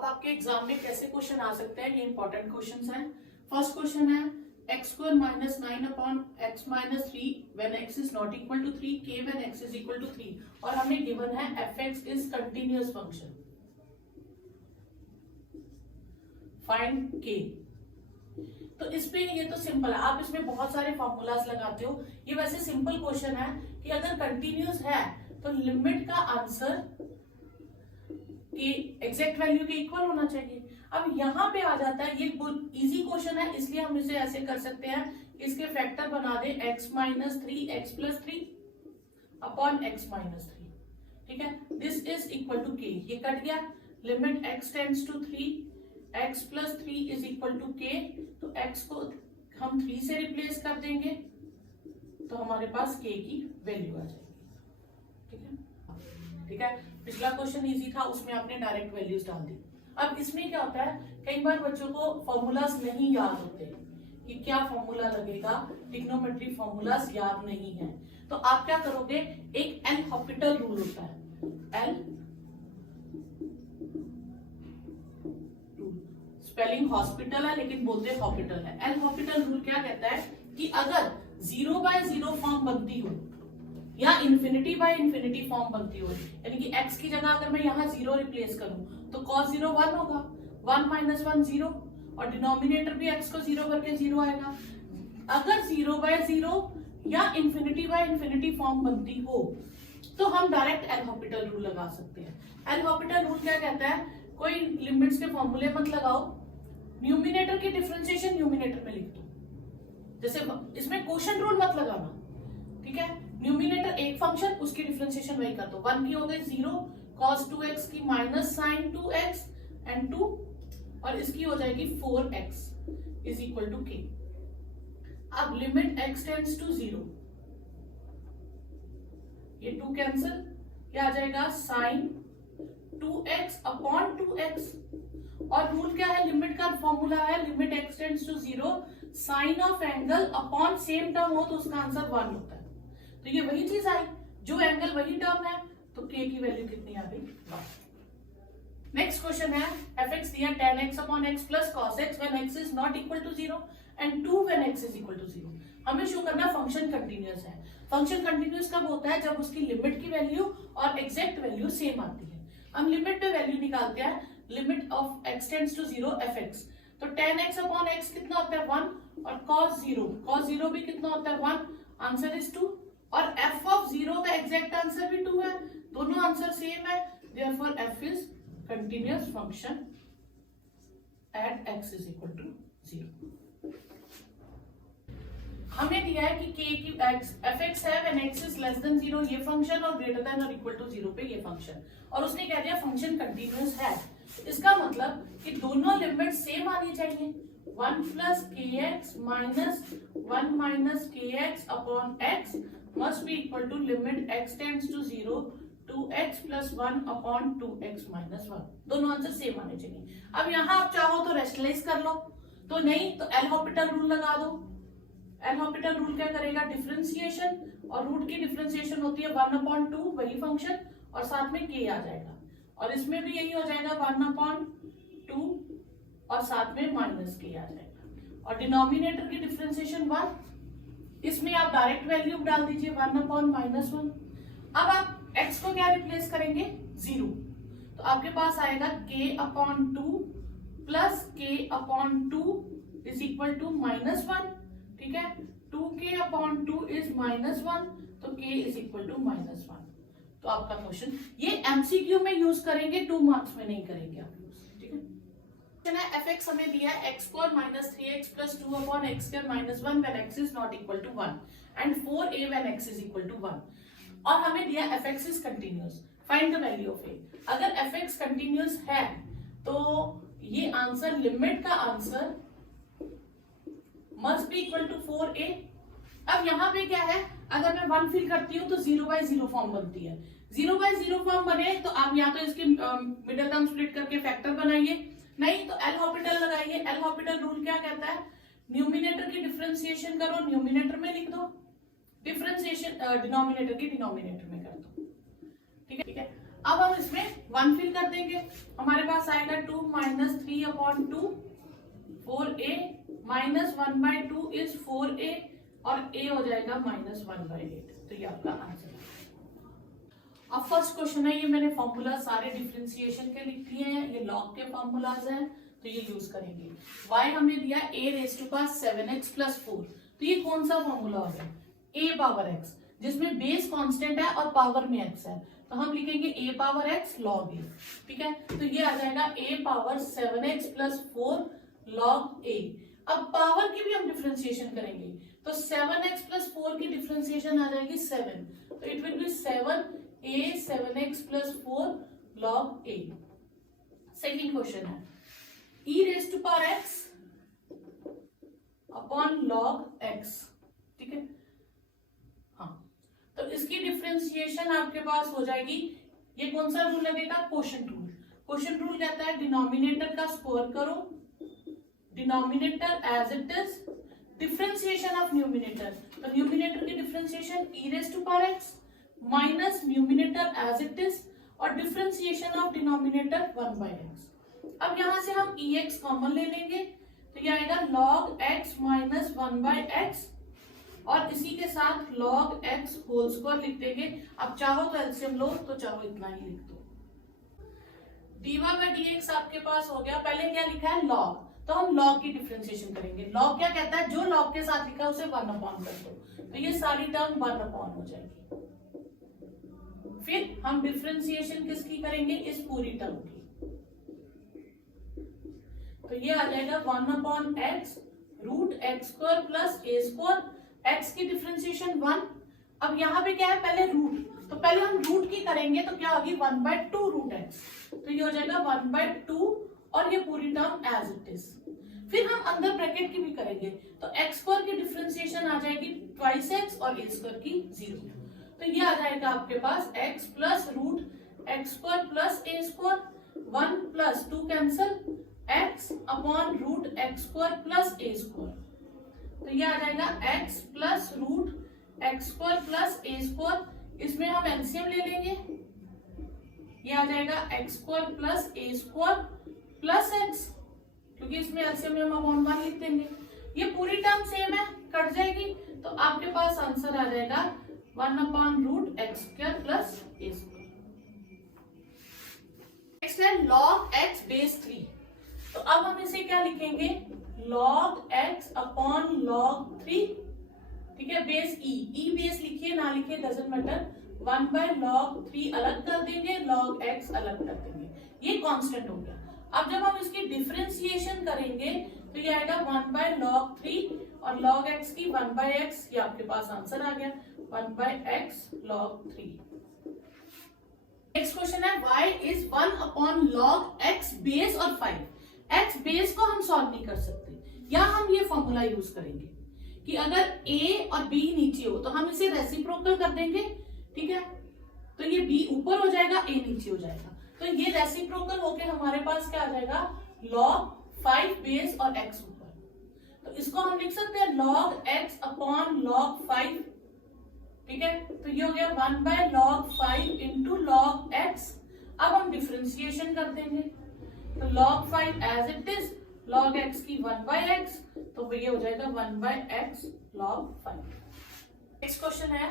अब आपके एग्जाम में कैसे क्वेश्चन आ सकते हैं, ये इंपॉर्टेंट क्वेश्चन है। फर्स्ट क्वेश्चन है x square minus 9 upon x minus 3 when x is not equal to 3, k when x is equal to 3, और हमें गिवन है f x is continuous function, find k. तो इस पे ये तो सिंपल है, आप इसमें बहुत सारे फॉर्मूलाज लगाते हो। ये वैसे सिंपल क्वेश्चन है कि अगर कंटिन्यूअस है तो लिमिट का आंसर की एग्जैक्ट वैल्यू के इक्वल होना चाहिए। अब यहाँ पे आ जाता है, ये इजी क्वेश्चन है इसलिए हम इसे ऐसे कर सकते हैं, इसके फैक्टर बना दे x minus 3 x plus 3 upon x minus 3, ठीक है। दिस इज इक्वल टू के, ये कट गया, limit x tends to 3 x plus 3 is equal to k, तो x को हम 3 से रिप्लेस कर देंगे तो हमारे पास k की वैल्यू आ जाएगी, ठीक है। ठीक है, पिछला क्वेश्चन इजी था, उसमें आपने डायरेक्ट वैल्यूज डाल दी। अब इसमें क्या होता है, कई बार बच्चों को फॉर्मूलाज नहीं याद होते कि क्या फॉर्मूला लगेगा, ट्रिग्नोमेट्री फॉर्मूलाज याद नहीं है, तो आप क्या करोगे, एक एल हॉपिटल रूल होता है, एल स्पेलिंग हॉस्पिटल है लेकिन बोलते हॉपिटल है। एल हॉपिटल रूल क्या कहता है कि अगर 0 बाय 0 फॉर्म बनती हो या इन्फिनिटी बाय इन्फिनिटी फॉर्म बनती हो, यानी कि x की जगह अगर मैं यहाँ 0 रिप्लेस करूं तो cos 0 1 होगा, 1 माइनस 1 0, और डिनोमिनेटर भी x को 0 करके 0 आएगा। अगर 0 बाय 0 या इन्फिनिटी बाय इन्फिनिटी फॉर्म बनती हो तो हम डायरेक्ट एल हॉपिटल रूल लगा सकते हैं। एल हॉपिटल रूल क्या कहता है, कोई लिमिट्स के फॉर्मूले मत लगाओ, न्यूमिनेटर की डिफरेंशिएशन न्यूमिनेटर में लिख दो, जैसे इसमें क्वोशिएंट रूल मत लगाना, ठीक है। न्यूमिनेटर एक फंक्शन, उसकी डिफरेंशिएशन वही कर दो, 1 की हो गई 0, cos 2x की माइनस साइन 2x एंड 2, और इसकी हो जाएगी 4x इज इक्वल टू के। अब लिमिट x टेंड्स टू 0, ये 2 कैंसिल, क्या आ जाएगा साइन 2x अपॉन 2x, और रूल क्या है, लिमिट का फॉर्मूला है limit x tends to 0 sine of angle upon same term हो तो उसका आंसर 1 होता है। तो ये वही चीज आई, जो एंगल वही टर्म है, तो k की वैल्यू कितनी आ गई, 1। नेक्स्ट क्वेश्चन है एफ एक्स दिया tan x upon x plus cos x when x is not equal to 0 and 2 when x is equal to 0। हमें शो करना फंक्शन कंटिन्यूअस है। फंक्शन कंटिन्यूअस कब होता है, जब उसकी लिमिट की वैल्यू और एग्जैक्ट वैल्यू सेम आती है। हम लिमिट पे वैल्यू निकालते हैं, limit of x tends to 0 f x, तो tan x अपॉन x कितना होता है 1, और cos 0 भी कितना होता है 1, आंसर इज 2, और f ऑफ 0 का एग्जैक्ट आंसर भी 2 है, दोनों आंसर सेम है, therefore f is continuous function at x is equal to 0। हमें दिया है कि k की एफ एक्स है when x is less than 0 ये फंक्शन, और ग्रेटर देन और इक्वल टू 0 पे ये फंक्शन, और उसने कह दिया फंक्शन कंटिन्यूअस है। इसका मतलब कि दोनों लिमिट सेम आनी चाहिए, 1 प्लस के एक्स माइनस 1 माइनस के x upon x must be equal to limit x tends to 0 2x plus 1 upon 2x minus 1, दोनों आंसर सेम आने चाहिए। अब यहाँ आप चाहो तो रेशनलाइज कर लो, तो नहीं तो एल हॉपिटल रूल लगा दो। एल हॉपिटल रूल क्या करेगा, डिफरेंशिएशन, और रूट की डिफरेंशिएशन होती है 1 अपॉन 2 वही फंक्शन, और साथ में k आ जाएगा, और इसमें भी यही हो जाएगा 1 अपॉन 2 और साथ में माइनस k आ जाएगा, और डिनोमिनेटर की डिफरेंशिएशन 1, इसमें आप डायरेक्ट वैल्यू डाल दीजिए 1 अपॉन माइनस 1। अब आप x को क्या रिप्लेस करेंगे 0, तो आपके पास आएगा k upon 2 plus k upon 2 is equal to minus 1, ठीक है। 2k अपॉन 2 इज माइनस 1, तो k is equal to minus 1। तो आपका क्वेश्चन ये एमसीक्यू में यूज करेंगे, 2 मार्क्स में नहीं करेंगे आप यूज, ठीक है। एफ एक्स हमें दिया है x square minus 3x plus 2 upon x square minus 1 when x is not equal to 1 and 4a when x is equal to 1, और हमें दिया f x is continuous, find the value of a। अगर f x continuous है तो ये answer, limit का answer must be equal to 4a। अब यहाँ पे क्या है, अगर मैं 1 फिल करती हूँ तो 0 बाय 0 फॉर्म बनती है, 0 बाय 0 फॉर्म बने तो आप या तो इसके मिडिल टर्म स्प्लिट करके फैक्टर बनाइए, नहीं तो एल हॉपिटल लगाइए। एल हॉपिटल रूल क्या कहता है, न्यूमिनेटर की डिफरेंशिएशन करो, न्यूमिनेटर में लिख दो, डिफरेंशिएशन डिनोमिनेटर की डिनोमिनेटर में कर दो, ठीक है। अब हम इसमें 1 फिल कर देंगे, हमारे पास आएगा 2 minus 3/2 4a minus 1/2 is 4a और a हो जाएगा -1/8। तो ये आपका आंसर है। अब फर्स्ट क्वेश्चन है, ये मैंने फॉर्मूला सारे डिफरेंशिएशन के लिख दिए हैं, ये लॉग के फॉर्मूलाज हैं तो ये यूज करेंगे। y हमने दिया a⁻7x+4, तो ये कौन सा फॉर्मूला हो गया, a पावर x, जिसमें बेस कांस्टेंट है और पावर में x है, तो हम लिखेंगे a power x log a। ठीक है, तो ये आ जाएगा a power 7x+4 log a। अब पावर की भी हम डिफरेंशिएशन करेंगे, तो 7x+4 की डिफरेंशिएशन आ जाएगी 7, तो it will be 7a 7x+4 log a। Second question है e⁻x अपॉन log x। ठीक है, हाँ, तो इसकी डिफरेंशिएशन आपके पास हो जाएगी, ये कौन सा रूल लगेगा, क्वोशंट रूल। क्वोशंट रूल कहता है डिनोमिनेटर का स्क्वायर करो, denominator as it is, differentiation of numerator, तो न्यूमिनेटर की differentiation e⁻x minus numerator as it is और डिफरेंशिएशन ऑफ डिनोमिनेटर 1/x। अब यहां से हम ex कॉमन ले लेंगे, तो ये आएगा log x माइनस 1/x और इसी के साथ log x होल स्क्वायर लिख देंगे। अब चाहो तो एलसीएम लो, तो चाहो इतना ही लिख दो। dy/dx आपके पास हो गया। पहले क्या लिखा है log, तो हम log की डिफरेंशिएशन करेंगे। log क्या कहता है, जो log के साथ लिखा है उसे 1/, कर दो, तो ये सारी टर्म 1/, हो जाएगी। फिर हम डिफरेंशिएशन किसकी करेंगे, इस पूरी टर्म की, तो ये आ जाएगा 1/x root x² plus a², x की डिफरेंशिएशन 1। अब यहाँ पे क्या है, पहले रूट, तो पहले हम रूट की करेंगे, तो क्या होगी 1/2 रूट x, तो ये हो जाएगा 1/2 और ये पूरी टर्म एज इट इज। फिर हम अंदर ब्रैकेट की भी करेंगे, तो x² की डिफरेंशिएशन आ जाएगी 2x और a² की 0, तो ये आ जाएगा आपके पास x plus root x² plus a², 1 plus 2 cancel, x upon root x² plus a², तो ये आ जाएगा x plus root x² plus a², इसमें हम एलसीएम ले लेंगे, ये आ जाएगा x² plus a² plus x, क्योंकि इसमें एलसीएम में हम अपॉन 1 लिख देंगे। ये पूरी टर्म सेम है, कट जाएगी, तो आपके पास आंसर आ जाएगा 1/रूट x² प्लस a²। नेक्स्ट है log x बेस 3, तो अब हम इसे क्या लिखेंगे, log x अपॉन log 3। ठीक है, बेस e बेस लिखिए ना लिखिए डजंट मैटर, 1/log 3 अलग कर देंगे, log x अलग कर देंगे, ये कांस्टेंट हो गया। अब जब हम इसकी डिफरेंशिएशन करेंगे, तो ये आएगा 1/log 3 और log x की 1/x, ये आपके पास आंसर आ गया 1/x log 3। नेक्स्ट क्वेश्चन है y is 1/log x base और 5। x बेस को हम सॉल्व नहीं कर सकते, या हम ये फॉर्मूला यूज करेंगे कि अगर a और b नीचे हो तो हम इसे रेसिप्रोकल कर देंगे। ठीक है, तो ये b ऊपर हो जाएगा, a नीचे हो जाएगा, तो ये रेसिप्रोकल होके हमारे पास क्या आ जाएगा log 5 बेस और x ऊपर, तो इसको हम लिख सकते हैं log x अपॉन log 5। ठीक है, तो ये हो गया 1/log 5 इंटू log x। अब हम डिफरेंशिएशन कर देंगे, तो log 5 as it is, log x की 1/x, तो ये हो जाएगा 1/x log 5। नेक्स्ट क्वेश्चन है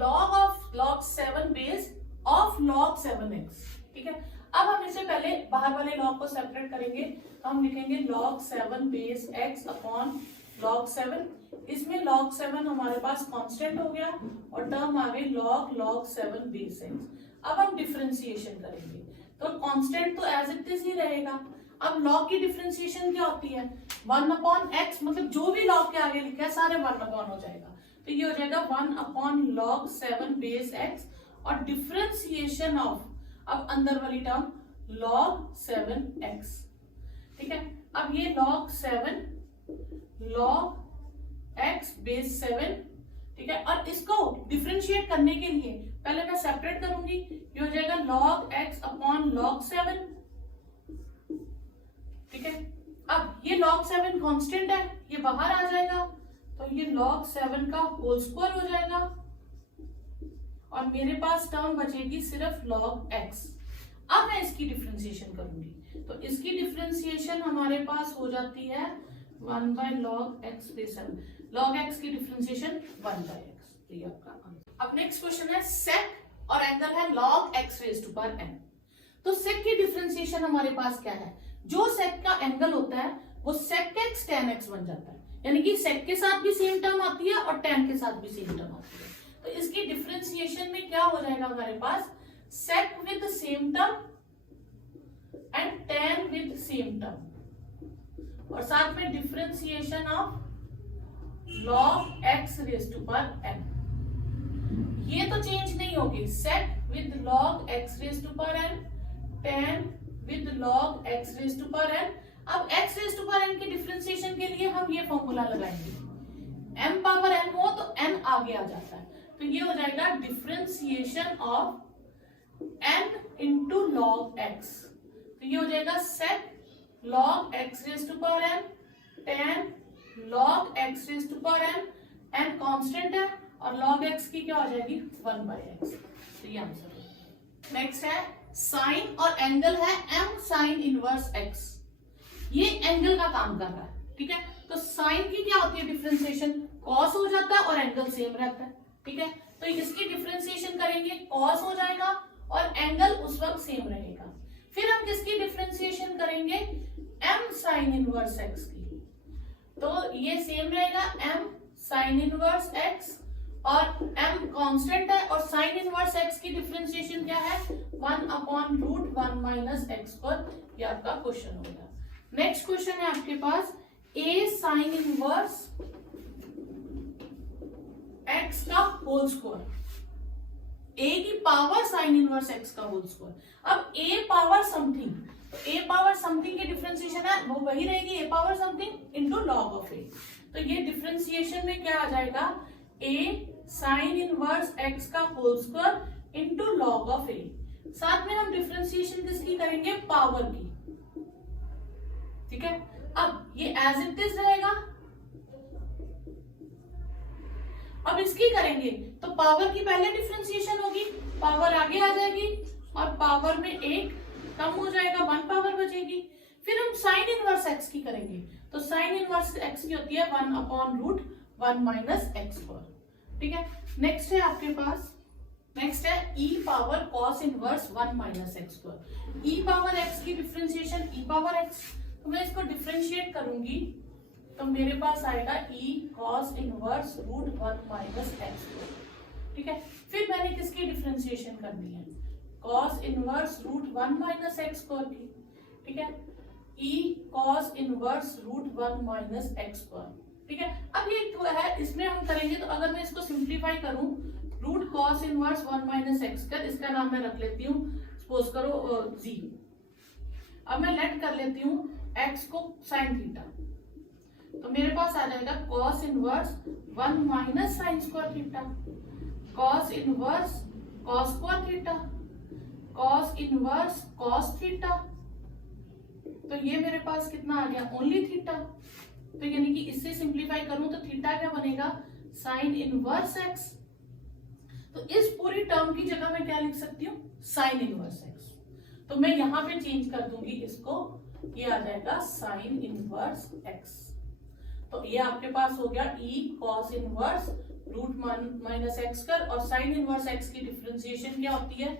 log 7 base of log 7x। ठीक है, अब हम इसे पहले बाहर वाले log को सेपरेट करेंगे, तो हम लिखेंगे log 7 base x upon log 7। इसमें log 7 हमारे पास कांस्टेंट हो गया और टर्म आ गई log 7 बेस x। अब हम डिफरेंशिएशन करेंगे, तो कांस्टेंट तो एज इट इज ही रहेगा। अब log की डिफरेंशिएशन क्या होती है, 1/x, मतलब जो भी log के आगे लिखा है सारे 1/, हो जाएगा, तो ये हो जाएगा 1/log 7 बेस x और डिफरेंशिएशन ऑफ, अब अंदर वाली टर्म log 7x। ठीक है, अब ये log 7 log x बेस 7। ठीक है, और इसको डिफरेंशिएट करने के लिए पहले मैं सेपरेट करूंगी, ये हो जाएगा log x अपॉन log 7। ठीक है, अब ये log 7 कांस्टेंट है, ये बाहर आ जाएगा, तो ये log 7 का होल स्क्वायर हो जाएगा और मेरे पास टर्म बचेगी सिर्फ log x। अब मैं इसकी डिफ्रेंसिएशन करूंगी, तो इसकी डिफ्रेंसिएशन हमारे पास हो जाती है 1 बाय log x पे 7। log x की डिफ्रेंसिएशन 1 बाय x, तो ये आपका आंसर। अब नेक्स्ट क्वेश्चन है sec और एंगल है log x raise to power n। तो sec की डिफ्रेंसिएशन हमारे पास क्या है, जो sec का एंगल होता है वो sec x tan x बन जाता है, यानी कि sec के साथ भी सेम टर्म आती है और tan के साथ भी सेम टर्म आती है। तो इसकी डिफ्रेंसिएशन में क्या हो जाएगा हमारे पास, sec with same term and tan with same term, और साथ में differentiation of log x raise to power n। ये तो चेंज नहीं होगी, sec with log x raise to power n, tan with log x raise to power n। अब x raise to power n की differentiation के लिए हम ये फॉर्मूला लगाएंगे, m पावर n हो तो n आगे आ जाता है, तो ये हो जाएगा differentiation of n into log x। तो ये हो जाएगा sec log x raise to power n, tan log x raise to power n, n constant है और log x की क्या हो जाएगी 1 बाय x। तो ये आंसर है। नेक्स्ट है साइन और एंगल है m साइन इनवर्स x। ये एंगल का काम कर रहा है, ठीक है। तो साइन की क्या होती है डिफरेंशिएशन, कॉस हो जाता है और एंगल सेम रहता है, ठीक है। तो इसकी डिफरेंशिएशन करेंगे, कॉस हो जाएगा और एंगल उस वक्त सेम रहेगा। फिर हम किसकी डिफरेंशिएशन करेंगे, m साइन इनवर्स x की, तो ये सेम रहेगा m साइन इनवर्स x और m कांस्टेंट है और साइन इनवर्स x की डिफरेंशिएशन क्या है 1/√1 माइनस x स्क्वायर। ये आपका क्वेश्चन होगा। नेक्स्ट क्वेश्चन है आपके पास a साइन इनवर्स x का होल स्क्वायर, a की पावर साइन इनवर्स x का होल स्क्वायर। अब a पावर समथिंग, तो a पावर समथिंग की डिफरेंशिएशन है वो वही रहेगी a power something into log of a। तो ये डिफरेंशिएशन में क्या आ जाएगा, a साइन इनवर्स x का whole square into log of a। साथ में हम डिफरेंशिएशन किसकी करेंगे, पावर की, ठीक है। अब ये एज इट इज रहेगा। अब इसकी करेंगे तो पावर की पहले डिफरेंशिएशन होगी, पावर आगे आ जाएगी और पावर में एक कम हो जाएगा, 1 पावर बचेगी। फिर हम साइन इनवर्स x की करेंगे, तो साइन इनवर्स x की होती है 1/√1 माइनस x स्क्वायर, ठीक है। नेक्स्ट है आपके पास, नेक्स्ट है e power cos inverse 1 minus x square. e power x की डिफरेंशिएशन e पावर x, तो मैं इसको डिफरेंशिएट करूंगी तो मेरे पास आएगा e cos inverse √1 minus x square, ठीक है। फिर मैंने किसकी डिफरेंशिएशन करनी है, cos inverse √1 minus x square की, ठीक है। e cos inverse √1 minus x square, ठीक है। अब ये है, इसमें हम करेंगे तो अगर मैं इसको सिंप्लीफाई करूं, root cos inverse 1 minus x square, इसका नाम मैं रख लेती हूँ सपोज करो g। अब मैं लेट कर लेती हूँ x को साइन थीटा, तो मेरे पास आ जाएगा cos inverse 1 minus sine square theta, cos inverse cos square theta, cos inverse cos theta. तो ये मेरे पास कितना आ गया, ओनली थीटा। तो यानी कि इससे सिंप्लीफाई करूं तो थीटा क्या बनेगा, साइन इनवर्स x। तो इस पूरी टर्म की जगह मैं क्या लिख सकती हूँ, साइन इनवर्स x। तो मैं यहां पे चेंज कर दूंगी इसको, ये आ जाएगा साइन इनवर्स x। तो ये आपके पास हो गया e cos inverse √1 minus x square, और साइन इनवर्स x की डिफरेंशिएशन क्या होती है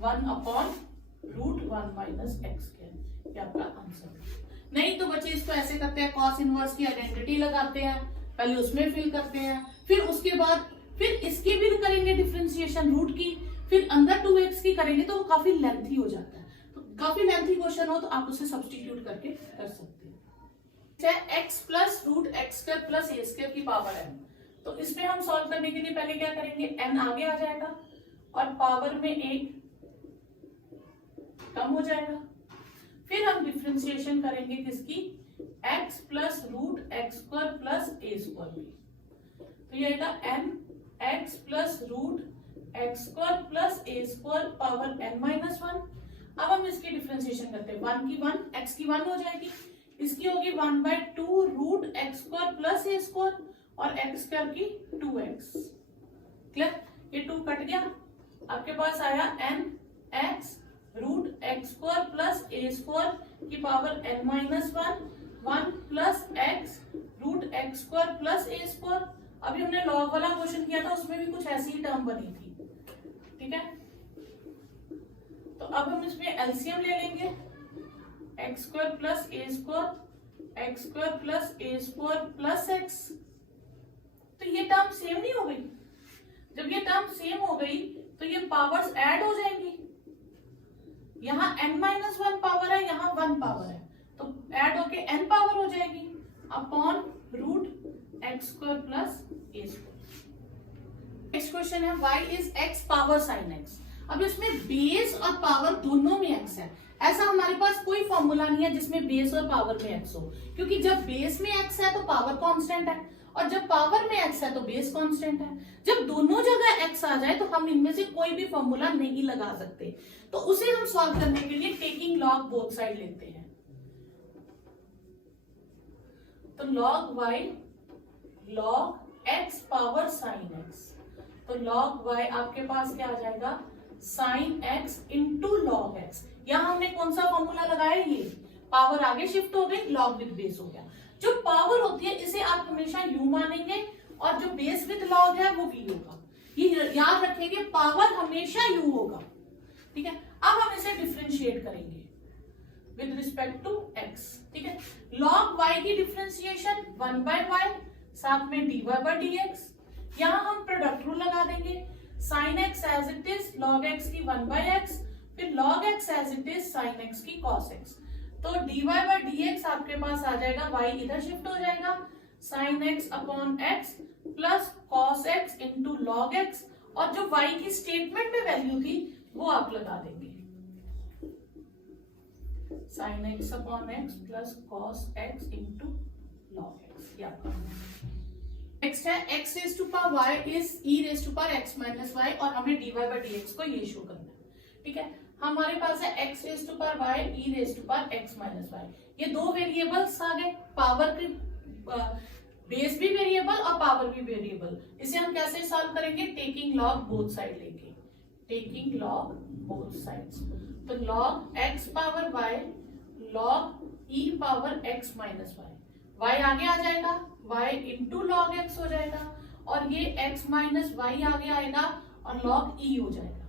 1/√1 माइनस x स्क्वायर। ये आपका आंसर है। नहीं तो बच्चे इसको ऐसे करते हैं, cos इनवर्स की आइडेंटिटी लगाते हैं, पहले उसमें फिल करते हैं, फिर उसके बाद फिर इसकी भी करेंगे डिफरेंशिएशन रूट की, फिर अंदर 2x की करेंगे, तो वो काफी लेंथी हो जाता है। तो काफी लेंथी क्वेश्चन हो तो आप उसे सब्स्टिट्यूट करके कर सकते हैं। x plus √x square plus a square की पावर n, तो इसमें हम सॉल्व करने के लिए पहले क्या करेंगे, n आगे आ जाएगा और पावर में एक कम हो जाएगा। फिर हम डिफरेंशिएशन करेंगे किसकी, x plus √x square plus a square की, तो ये आएगा n x plus √x square plus a square power n minus 1। अब हम इसकी डिफरेंशिएशन करते हैं, 1 की 1, x की 1 हो जाएगी, इसकी होगी 1/2 √x square plus a square और x स्क्वायर की 2x। क्लियर, ये 2 कट गया, आपके पास आया n x root x square plus a square की power n minus one plus x root x square plus a square. अभी हमने लॉग वाला क्वेश्चन किया था, उसमें भी कुछ ऐसी ही टर्म बनी थी, ठीक है। तो अब हम इसमें एलसीएम ले लेंगे, x square plus a square x square plus a square plus x. तो ये टर्म सेम नहीं हो गई? जब ये टर्म सेम हो गई तो ये पावर्स ऐड हो जाएंगी। यहाँ n माइनस वन पावर है, यहाँ 1 पावर है, तो ऐड होके n पावर हो जाएगी upon root x square plus a square. Next question है y is x power sine x। अब इसमें बेस और पावर दोनों में x है। ऐसा हमारे पास कोई फॉर्मूला नहीं है जिसमें बेस और पावर में x हो, क्योंकि जब बेस में x है तो पावर कांस्टेंट है, और जब पावर में x है तो बेस कांस्टेंट है। जब दोनों जगह x आ जाए तो हम इनमें से कोई भी फॉर्मूला नहीं लगा सकते। तो उसे हम सॉल्व करने के लिए टेकिंग लॉग बोथ साइड लेते हैं। तो log y log x power sine x, तो लॉग y आपके पास क्या आ जाएगा, sine x into log x। यहां हमने कौन सा फॉर्मूला लगाया, ये पावर आगे शिफ्ट हो गई, लॉग विद बेस हो गया। जो पावर होती है इसे आप हमेशा u मानेंगे, और जो बेस विद लॉग है वो v होगा। ये याद रखेंगे, पावर हमेशा u होगा, ठीक है। अब हम इसे डिफरेंशिएट करेंगे विद रिस्पेक्ट टू x, ठीक है। लॉग y की डिफरेंशिएशन 1/y, साथ में dy by dx। यहां हम प्रोडक्ट रूल लगा देंगे, sine x as it is log x की 1/x, फिर log x as it is sine x की cos x। तो dy by dx आपके पास आ जाएगा, y इधर शिफ्ट हो जाएगा, sine x upon x plus cos x into log x, और जो y की स्टेटमेंट में वैल्यू थी वो आप लगा देंगे, sine x upon x plus cos x into log x। या नेक्स्ट है x raise to power y is e raise to power x minus y, और हमें dy by dx को ये शो करना है, ठीक है। हमारे पास है x raise to power y e raise to power x minus y। ये दो वेरिएबल्स आ गए, पावर की बेस भी वेरिएबल और पावर भी वेरिएबल। इसे हम कैसे सॉल्व करेंगे, टेकिंग लॉग बोथ साइड लेके, टेकिंग लॉग बोथ साइड्स। तो log x power y log e power x minus y, y आगे आ जाएगा, y इंटू लॉग x हो जाएगा, और ये x माइनस y आगे आएगा और log e हो जाएगा।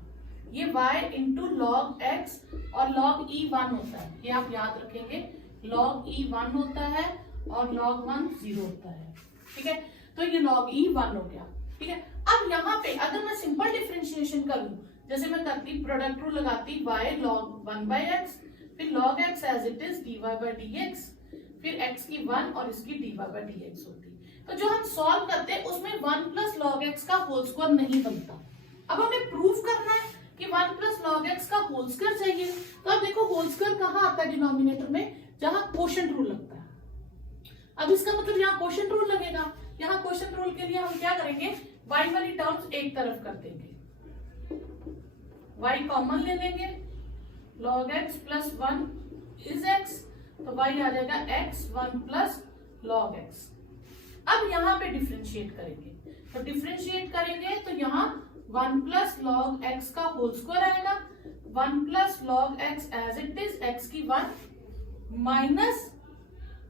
ये y इंटू लॉग x और log e 1 होता है, ये आप याद रखेंगे, log e 1 होता है और log 1 0 होता है, ठीक है। तो ये log e 1 हो गया, ठीक है। अब यहाँ पे अगर मैं सिंपल डिफरेंशिएशन करूं, जैसे मैं करती प्रोडक्ट रूल लगाती, y log 1/x, फिर log x as it is dy by dx, फिर x की 1 और इसकी dy by dx होती। तो जो हम सॉल्व करते हैं उसमें 1 प्लस लॉग x का होल स्क्वायर नहीं बनता। अब हमें प्रूफ करना है कि 1 प्लस लॉग x का होल स्क्वायर चाहिए। तो अब देखो होल स्क्वायर कहाँ आता है डिनोमिनेटर में, जहां क्वोशंट रूल लगता है। अब इसका मतलब यहाँ क्वोशंट रूल लगेगा। यहाँ क्वोशंट रूल के लिए हम क्या करेंगे, y वाली टर्म्स एक तरफ कर देंगे, y कॉमन ले लेंगे, log x plus 1 is x, तो y आ जाएगा x 1 प्लस log x। अब यहाँ पे डिफरेंशिएट करेंगे, तो डिफरेंशिएट करेंगे तो यहाँ 1 प्लस लॉग x का होल स्क्वायर आएगा, 1 plus log x as it is x की 1 माइनस,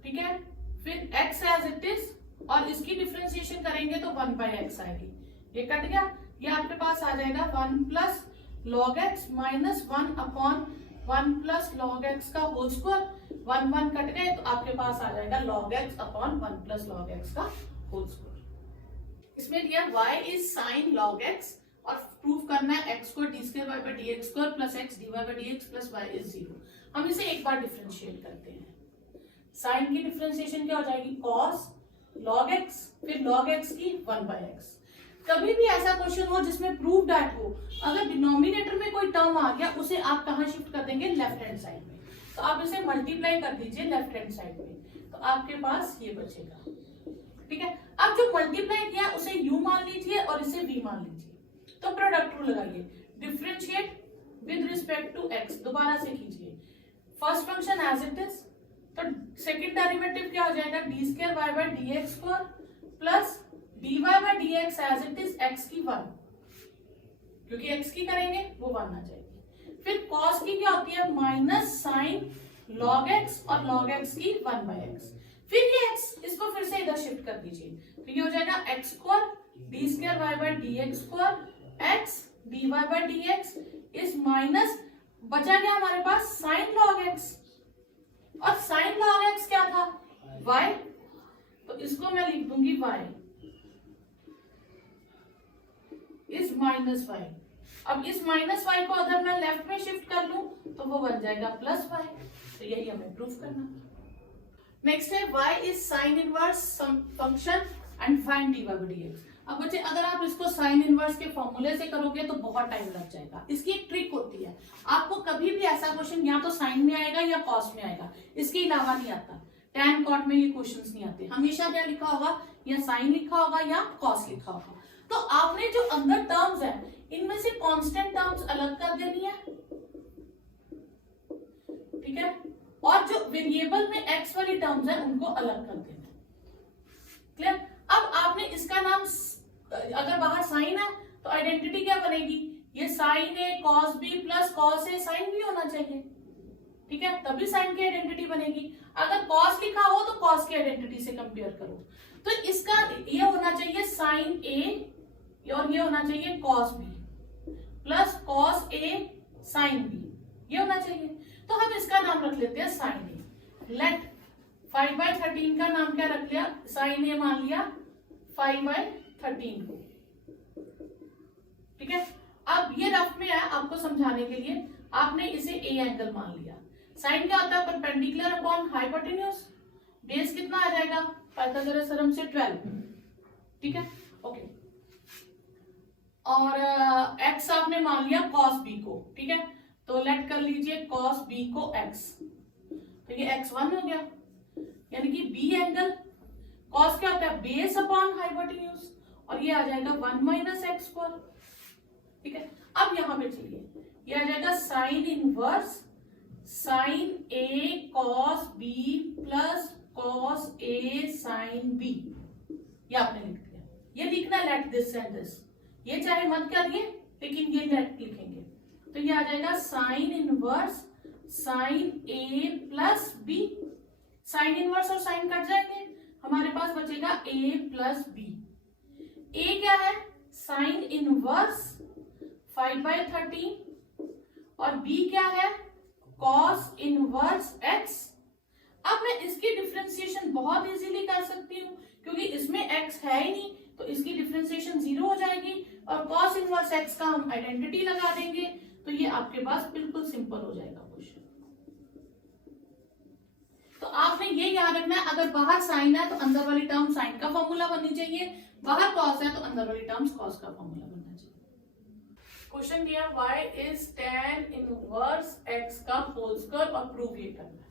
ठीक है, फिर x एज इट इज, और इसकी डिफरेंशिएशन करेंगे तो 1/x आएगी, ये कट गया, ये आपके पास आ जाएगा 1 plus log x minus 1 upon 1 plus log x का होल स्क्वायर, 1 1 कट गए तो आपके पास आ जाएगा log x upon 1 plus log x का होल स्क्वायर। इसमें दिया y is sign log x, और प्रूफ करना है x को d square y by dx square plus x dy by dx plus y is 0। हम इसे एक बार डिफरेंशिएट करते हैं। साइन की डिफरेंशिएशन क्या हो जाएगी, cos log x, फिर log x की 1/x। कभी भी ऐसा क्वेश्चन हो जिसमें प्रूफ दैट हो, अगर डिनोमिनेटर में कोई टर्म आ गया उसे आप कहां शिफ्ट कर देंगे, लेफ्ट हैंड साइड में। तो आप इसे मल्टीप्लाई कर दीजिए लेफ्ट हैंड साइड में, तो आपके पास ये बचेगा, ठीक है। अब जो मल्टीप्लाई किया उसे u मान लीजिए और इसे v मान लीजिए। तो प्रोडक्ट रूल लगाइए, differentiate with respect to x, दोबारा से कीजिए, first function as it is, तो सेकंड डेरिवेटिव क्या हो जाएगा, d square y by dx square plus dy by dx as it is x की 1, क्योंकि x की करेंगे वो 1 आ जाएगी, फिर कॉस की क्या होती है माइनस साइन लॉग एक्स और लॉग एक्स की 1/x। फिर ये x इसको फिर से इधर शिफ्ट कर दीजिए तो ये हो जाएगा x square d square y by d x square x d y by d x is minus बचा क्या हमारे पास साइन लॉग एक्स और साइन लॉग एक्स क्या था y तो इसको मैं लिख दूंगी y इस माइनस y। अब इस माइनस y को अगर मैं लेफ्ट में शिफ्ट कर लूं तो वो बन जाएगा प्लस y। तो यही हमें प्रूफ करना। नेक्स्ट है y is sine inverse function and find D by d x. अब बच्चे अगर आप इसको साइन इनवर्स के फॉर्मूले से करोगे तो बहुत टाइम लग जाएगा। इसकी एक ट्रिक होती है, आपको कभी भी ऐसा क्वेश्चन या तो साइन में आएगा या कॉस में आएगा, इसके अलावा नहीं आता। टैन कॉट में ये क्वेश्चंस नहीं आते, हमेशा क्या लिखा होगा या साइन लिखा होगा या कॉस लिखा होगा। तो आपने जो अंदर टर्म्स है इनमें से कांस्टेंट टर्म्स अलग कर देनी है, ठीक है, और जो वेरिएबल में एक्स वाली टर्म्स है उनको अलग कर देना। क्लियर। अब आपने इसका नाम अगर बाहर साइन है तो आइडेंटिटी क्या बनेगी, ये sign A cos B plus cos A sine B होना चाहिए, ठीक है, तभी साइन की आइडेंटिटी बनेगी। अगर कॉस लिखा हो तो कॉस की आइडेंटिटी से कंपेयर करो। तो इसका ये होना चाहिए साइन ए और ये होना चाहिए cos B plus cos A sine B, ये होना चाहिए। तो हम इसका नाम रख लेते हैं साइन ए। लेट 5/13 का नाम क्या रख लिया, साइन ए मान लिया 5/13 को, ठीक है। अब ये रफ में है आपको समझाने के लिए, आपने इसे ए एंगल मान लिया। साइन क्या होता है परपेंडिकुलर अपॉन हाइपोटेन्यूज, बेस कितना आ जाएगा पाइथागोरस थ्योरम से 12, ठीक है, ओके। और x आपने मान लिया cos b को, ठीक है, तो लेट कर लीजिए cos b को x, तो ये x1 हो गया, यानी कि b एंगल cos क्या होता है बेस अपॉन हाइपोटेन्यूज और ये आ जाएगा 1 माइनस एक्स स्क्वायर, ठीक है। अब यहां पे चलिए ये आ जाएगा sine inverse sine a cos b plus cos a sine b, ये आपने लिख दिया। ये लिखना लेट दिस एंड दिस, ये चाहे मत करिए लेकिन ये लेट लिखेंगे तो ये आ जाएगा साइन इनवर्स साइन ए प्लस बी। साइन इनवर्स और साइन कट जाएंगे, हमारे पास बचेगा a प्लस बी। a क्या है साइन इनवर्स 5/13 और b क्या है कॉस इनवर्स x। अब मैं इसकी डिफरेंशिएशन बहुत इजीली कर सकती हूँ क्योंकि इसमें x है ही नहीं, तो इसकी डिफरेंशिएशन 0 हो जाएगी और cos इनवर्स x का हम आइडेंटिटी लगा देंगे तो ये आपके पास बिल्कुल सिंपल हो जाएगा क्वेश्चन। तो आपने ये याद रखना है, अगर बाहर साइन है तो अंदर वाली टर्म साइन का फॉर्मूला बननी चाहिए, बाहर कॉस है तो अंदर वाली टर्म्स कॉस का फॉर्मूला बनना चाहिए। क्वेश्चन दिया y is tan inverse x का होल स्क्वायर और प्रूव ये करना है।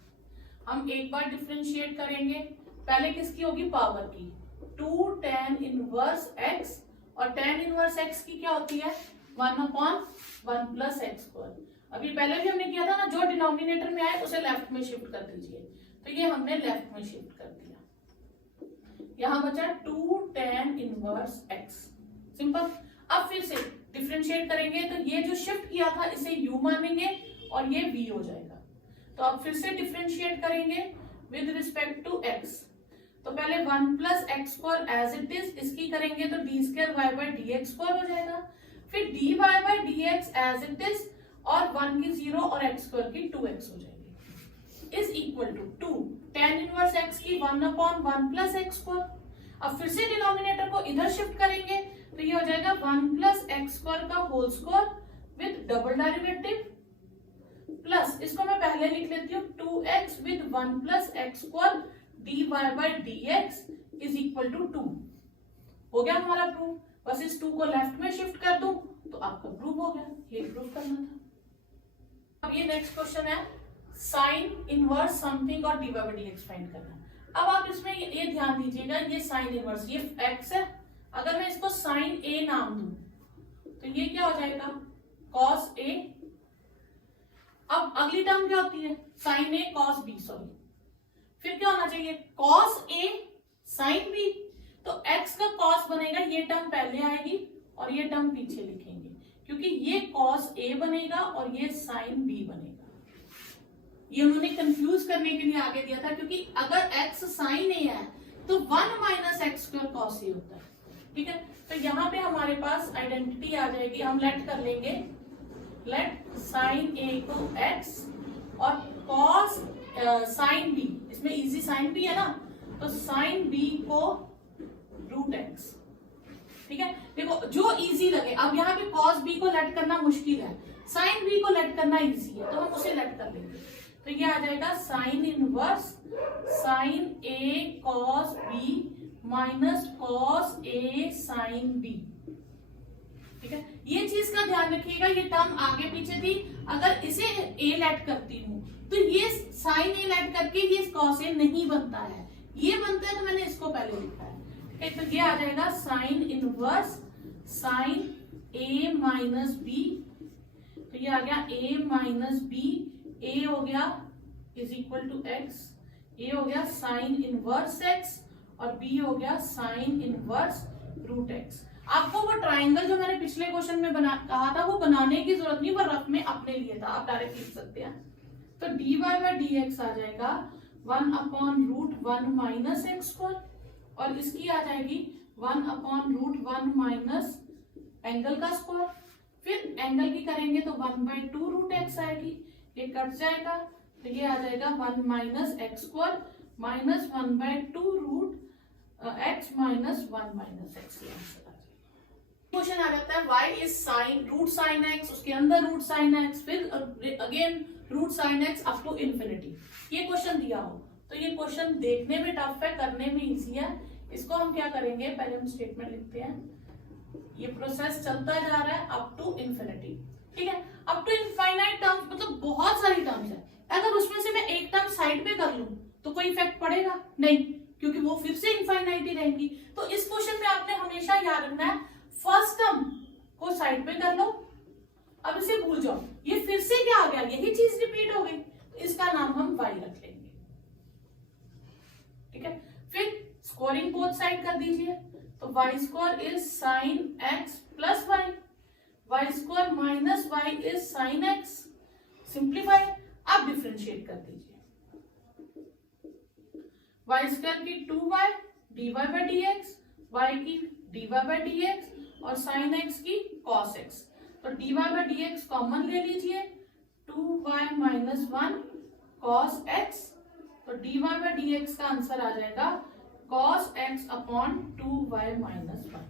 हम एक बार डिफरेंशिएट करेंगे, पहले किसकी होगी पावर की, 2 tan इनवर्स x और tan इनवर्स x की क्या होती है 1/1 प्लस एक्स स्क्वायर। अभी पहले भी हमने किया था ना, जो डिनोमिनेटर में आए उसे लेफ्ट में शिफ्ट कर दीजिए, तो ये हमने लेफ्ट में शिफ्ट कर दिया। यहां बचा 2 tan इनवर्स x, सिंपल। अब फिर से डिफरेंशिएट करेंगे तो ये जो शिफ्ट किया था इसे u मानेंगे और ये v हो जाएगा। तो अब फिर से डिफरेंशिएट करेंगे विद रिस्पेक्ट टू x, तो पहले 1 plus x square as it is, इसकी करेंगे तो d square y by d x square हो जाएगा, फिर d y by d x as it is और 1 की 0 और एक्स स्क्वायर की 2x हो जाएगी, is equal to 2 tan inverse x की 1/1 प्लस एक्स स्क्वायर। अब फिर से डिनोमिनेटर को इधर शिफ्ट करेंगे तो ये हो जाएगा 1 प्लस एक्स स्क्वायर का whole square with double derivative plus, इसको मैं पहले लिख लेती हूँ 2x with 1 plus x square dy by dx is equal to 2। हो गया हमारा प्रूफ, बस इस 2 को लेफ्ट में शिफ्ट कर दूं तो आपका प्रूफ हो गया, ये प्रूफ करना था। अब ये नेक्स्ट क्वेश्चन है साइन इनवर्स समथिंग और dy बाई dx फाइंड करना। अब आप इसमें ये ध्यान दीजिएगा, ये साइन इनवर्स ये x है, अगर मैं इसको साइन a नाम दूं तो ये क्या हो जाएगा cos a। अब अगली टर्म क्या होती है sine a cos b, sorry, फिर क्या होना चाहिए cos a sin b, तो x का cos बनेगा, ये टर्म पहले आएगी और ये टर्म पीछे लिखेंगे, क्योंकि ये cos A बनेगा और ये sin B बनेगा। ये उन्होंने कंफ्यूज करने के लिए आगे दिया था, क्योंकि अगर x sin A है तो 1 minus x square cos A होता है। ठीक है, तो यहाँ पे हमारे पास आइडेंटिटी आ जाएगी। हम लेट कर लेंगे, लेट sin A को x और cos sin B, इसमें इजी sin B है ना, तो sin B को रूट x। ठीक है, देखो जो इजी लगे। अब यहाँ पे cos B को लेट करना मुश्किल है, sin B को लेट करना इजी है, तो हम उसे लेट कर लेंगे। तो ये आ जाएगा sine inverse sin A cos B minus cos A sin B। ठीक है, ये चीज का ध्यान रखिएगा, ये टर्म आगे पीछे थी। अगर इसे A लेट करती हूँ तो ये sin A लेट करके ये cos A नहीं बनता है, ये बनता है, तो मैंने इसको पहले लिखा है। तो ये आ जाएगा sine inverse sin A minus B। तो ये आ गया A माइनस B, A हो गया is equal to x, A हो गया साइन इनवर्स x और B हो गया साइन इनवर्स रूट x। आपको वो ट्राइंगल जो मैंने पिछले क्वेश्चन में कहा था वो बनाने की जरूरत नहीं, वो रफ में अपने लिए था, आप डायरेक्ट लिख सकते हैं। तो dy बाय dx आ जाएगा 1 upon root 1 minus x square, और इसकी आ जाएगी 1 अपॉन रूट 1 माइनस एंगल का स्क्वायर। फिर एंगल की करेंगे तो 1/2 रूट एक्स आएगी, ये कट जाएगा, तो ये आ जाएगा 1 minus x square minus 1/2 root x minus 1 minus x. Question आ जाता है y is sine root sine x, उसके अंदर रूट साइन x, फिर again root sine x up to infinity. ये क्वेश्चन दिया हो तो ये क्वेश्चन देखने में टफ है, करने में इजी है। इसको हम क्या करेंगे, पहले हम स्टेटमेंट लिखते हैं, ये प्रोसेस चलता जा रहा है अप टू इन्फिनिटी। ठीक है, अप टू इनफाइनाइट टर्म्स मतलब बहुत सारी टर्म्स है। अगर उसमें से मैं एक टर्म साइड पे कर लूं तो कोई इफेक्ट पड़ेगा नहीं, क्योंकि वो फिर से इनफाइनाइट ही रहेंगी। तो इस क्वेश्चन में आपने हमेशा याद रखना है, फर्स्ट टर्म को साइड पे कर लो, अब इसे भूल जाओ, ये फिर से क्या आ गया, यही चीज रिपीट हो गई, तो इसका नाम हम y रख लेंगे। ठीक है, फिर स्क्वायरिंग बोथ साइड कर दीजिए, तो y square is sine x plus y square minus y is sine x। Simplify, अब डिफरेंशिएट कर दीजिए, y स्क्वायर की 2y dy by dx, y की dy बाई dx और sin x की cos x। तो dy बाई dx कॉमन ले लीजिए, 2y माइनस 1 cos x, तो dy बाई dx का आंसर आ जाएगा cos x upon 2y minus 1।